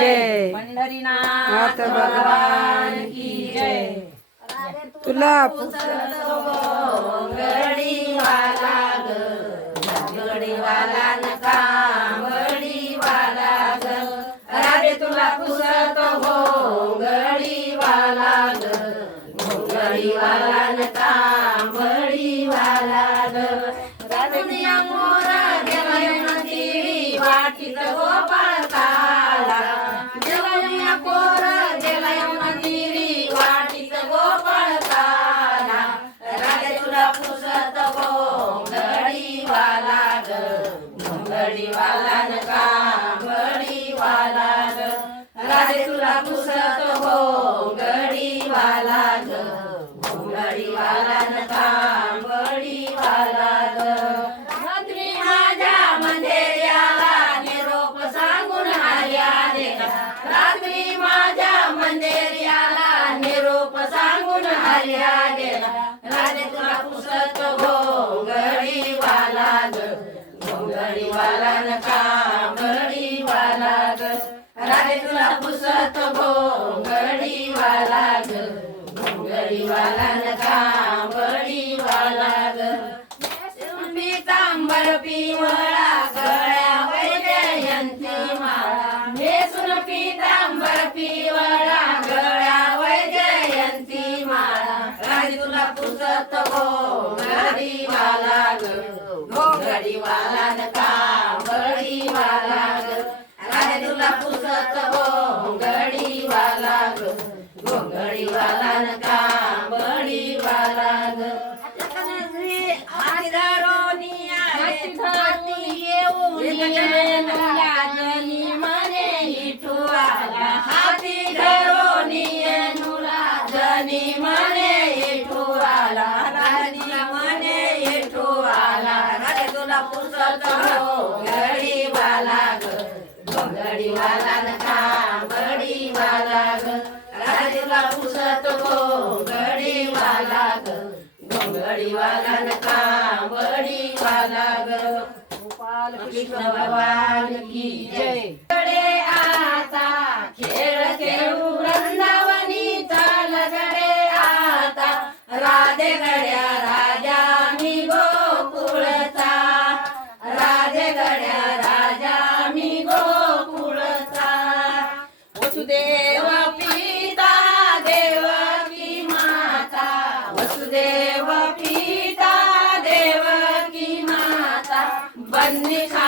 जय. पंढरीनाथ भगवान की जय. तुला गडीवाला ग. गडीवाला न कांबडीवाला ग. राधे तुला पुसत हो गडीवाला ग. गडीवाला न कांबडीवाला ग. राधुनिया मोर गेला तिळी वाटीत गोपाळ. काला गेला पोर वाटीत गोपाळ काला. तुला पुसत गडीवाला ग. गडीवाला न ग. तुला पुसत हो पुसत घोंगडीवाला ग घोंगडीवाला न कांबडीवाला ग मी तांबर पिवळा पुसत हो ग. गडीवाला न कांबडीवाला ग. गोपाल कृष्ण भगवान की जय. कडे आता खेळ खेळू वृंदावनी चाल गडे आता. राधे गडे บันนี้ค่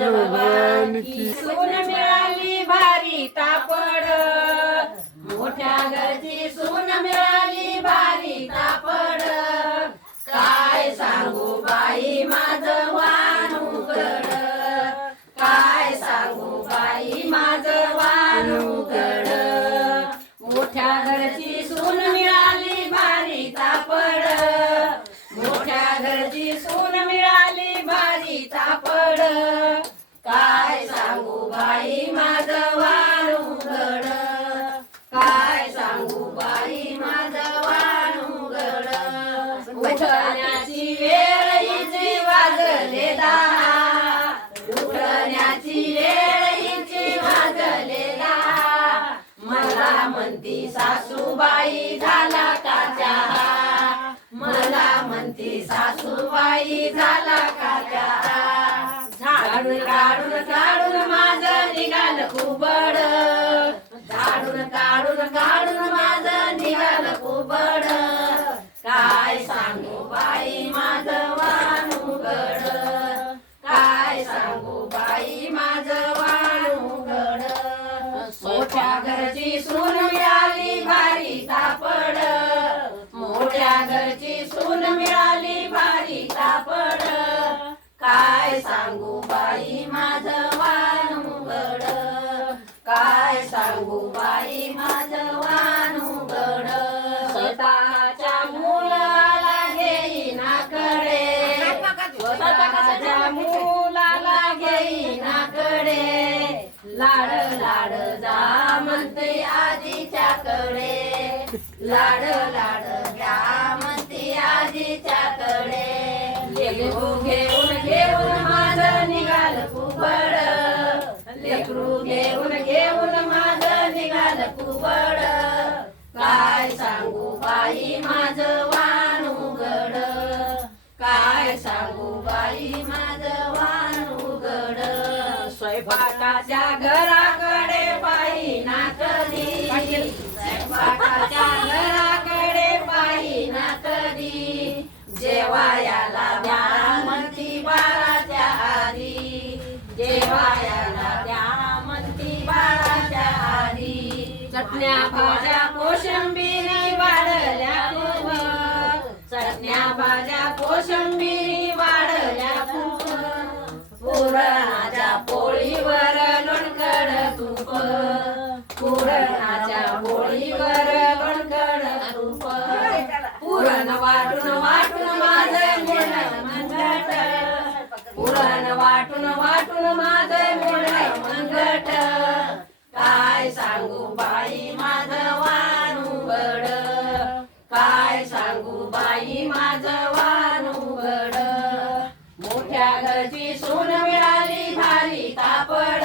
भगवान की सून मिळाली भारी तापड. मोठ्या घरची सून मिळाली भारी तापड. काय सांगू बाई माझ वा उठण्याची वेळ हिची वाजले दहा. उठण्याची वेळ हिची वाजले दहा. मला म्हणती सासूबाई झाला का चहा? मला म्हणती सासूबाई झाला का चहा? झाडून काढून काढून माझं निघाल कुबड झाडून काढून काढून माझ घरची सून मिळाली भारी सापड. मोठ्या घरची सून मिळाली भारी सापड. काय सांगू बाई माझं वाणूगड काय सांगू बाई माझं वाणूगड स्वतःच्या मुलाला घेईना कडे. स्वतःच्या मुलाला घेईना कडे. लाड कडे लाड लाड घ्या म्हणती आजीच्या कडे. लेकरू घेऊन घेऊन माझं निघाल कुबड लेकरू घेऊन घेऊन माझं निघाल कुबड काय सांगू बाई माझं वाणूगड काय सांगू बाई माझं वाणूगड स्वयंपाकाच्या घराकडे घराकडे कधी जेवायाला म्हणती बाराच्या आधी. जेवायाला द्या म्हणती बाराच्या आधी. चटण्या भाज्या कोशंबिरी वाढल्या खूप चटण्या भाज्या कोशंबिरी वाढल्या खूप पुरणाच्या पोळीवर लोणकड तूप पुरणाच्या पोळीवर लोणकड तूप पुरण वाटून वाटून माझं मुळ मंगट. पुरण वाटून वाटून माझं मुळ मंगट. काय सांगू बाई माझं वाणूगड काय सांगू बाई माझं वाणूगड मोठ्या घरची सून मिळाली भारी तापड.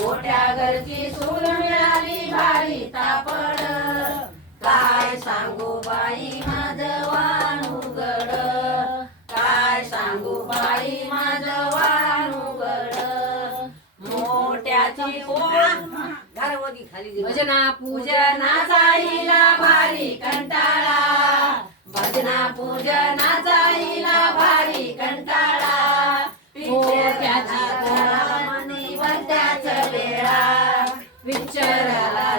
मोठ्या घरची सून मिळाली भारी तापड. काय सांगू बाई माझं वाणूगड काय सांगू बाई माझं वाणूगड मोठ्याची खाली भजना पूजनाचा हिला भारी कंटाळा. भजना पूजनाचा हिला भारी कंटाळा. मोठ्याची घरामंदी भरत्याच वेळा. पिक्चरला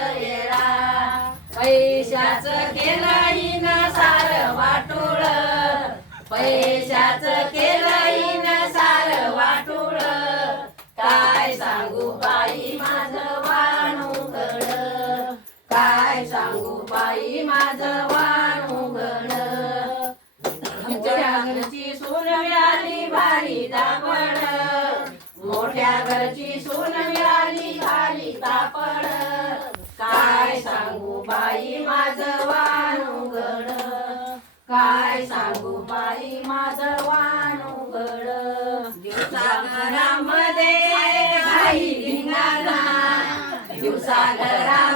भरत्याच पैशाच केलं हिनं सार वाटोळ. पैशाच केलं हिनं सार वाटोळ. काय सांगू बाई माझं वाणूगड? काय सांगू बाई माझं वाणूगड? मोठ्या घरची सून मिळाली भारी मोठ्या घरची सून मिळाली भारी तापड काय सांगू बाई माझं वाणूगड काय सांगू बाई माझं वाणूगड दिवसागरामध्ये घाई धिंगाणा दिवसाघरामध्ये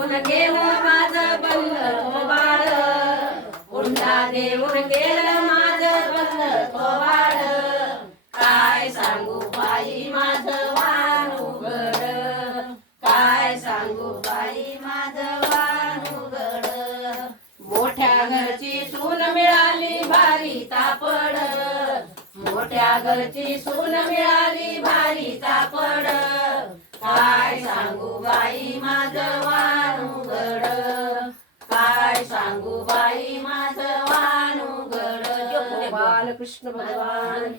देऊन गेलं माझं बंद तो बाळ हुंडा देऊन गेलं माझं बंद तो बाळ काय सांगू बाई माझं वाणूगड काय सांगू बाई माझं वाणूगड मोठ्या घरची सून मिळाली भारी तापड मोठ्या घरची सून मिळाली भारी सापड. काय सांगू बाई माझं वाणूगड काय सांगू बाई माझ वाणूगड बालकृष्ण भगवान